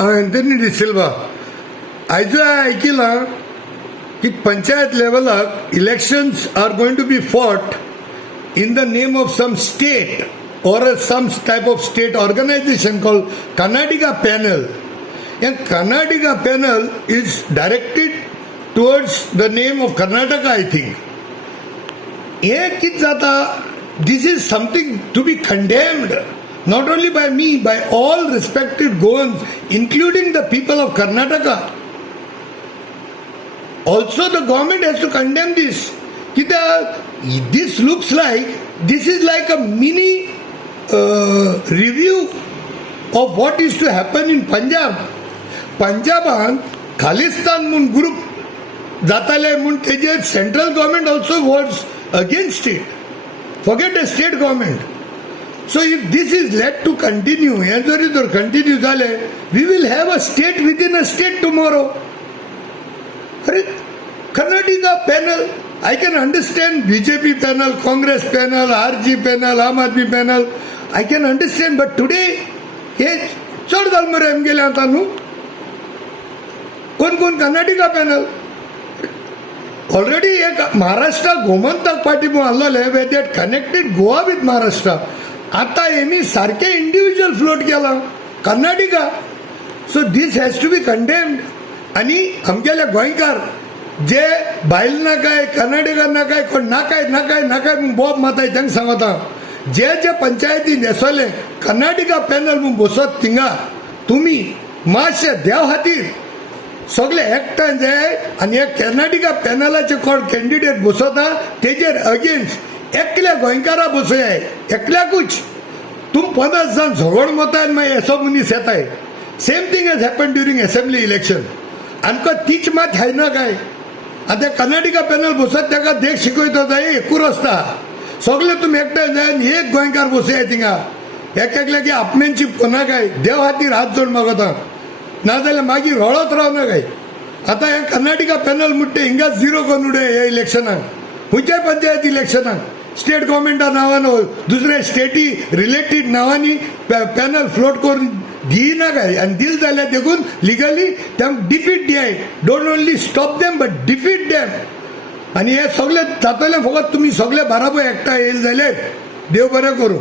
Anthony de Silva आयज ऐकलां की पंचायत लेवलाक elections are going to be fought in the name of some state or some type of state organization called Karnataka Panel. And Karnataka Panel is directed towards the name of Karnataka, I think. This is something to be condemned, not only by me, by all respected Goans, including the people of Karnataka. Also, the government has to condemn this. This looks like, this is like a mini review of what is to happen in Punjab. Punjaban Khalistan mun group जाताले mun तेजेर central government also was against it. Forget the state government. So if this is led to continue, and जर continue झाले, we will have a state within a state tomorrow. अरे Karnataka panel, I can understand BJP panel, Congress panel, RG panel, Aam Aadmi panel. I can understand, but today हे चड जाल मरे आमगेले आतां न्हू. कोण कोण कर्नाटका पॅनल ऑलरेडी एक महाराष्ट्र गोमंतक पार्टी म्हणून आसलोले way that connected Goa with Maharashtra. आता हेमी सारखे इंडिव्हिज्युअल फ्लोट केला Karnataka. So this has to be condemned. आनी आमगेले गोंयकार जे भायल नाकाय कर्नाटका नाकाय कोण नाकाय नाकाय नाकाय म्हूण बोब माताय तांकां सांगता जे जे पंचायती नेसले कर्नाटका पॅनल म्हणून बसत थिंगा तुम्ही मातशे देव खातीर सगळे एकठांय जाय आनी एक कर्नाटका पॅनलाचे कोण कॅन्डिडेट बसता तेजेर अगेन्स्ट एकल्या गोंयकारा बसयाय एकल्याकूच. तुम 50 जाण झगड मताय मागीर एसो मनीस येताय. Same thing has happen during assembly election. आमकां तीच मात हायना काय. आतां कर्नाटका पॅनल बसत ताका देख शिकयता जाय एकूच आसता. सगळे तुम्ही एकठांय जाय आनी एक गोंयकार बसयाय थिंगा. एकल्याकी आपमेनशीप कोना काय देव खातीर हात जोड मागता नाजाल्यार मागीर रळत रावना काय. आतां हे कर्नाटका पॅनल म्हणटे हिंगाच झिरो करून उडय हे इलेक्शनाक. खंयच्याय पंचायत इलेक्शनाक स्टेट गव्हर्मेंटा नांवान दुसरे स्टेटी रिलेटेड नांवांनी पॅनल फ्लोट करून दिना काय. आनी दिल जाल्यार देखून लिगली तांकां डिफीट दियाय. Don't only stop them but defeat them. आणि हे सगळे जातले फकत तुम्ही सगळे बराबर एकठांय येयले जाल्यार देव बरें करूं.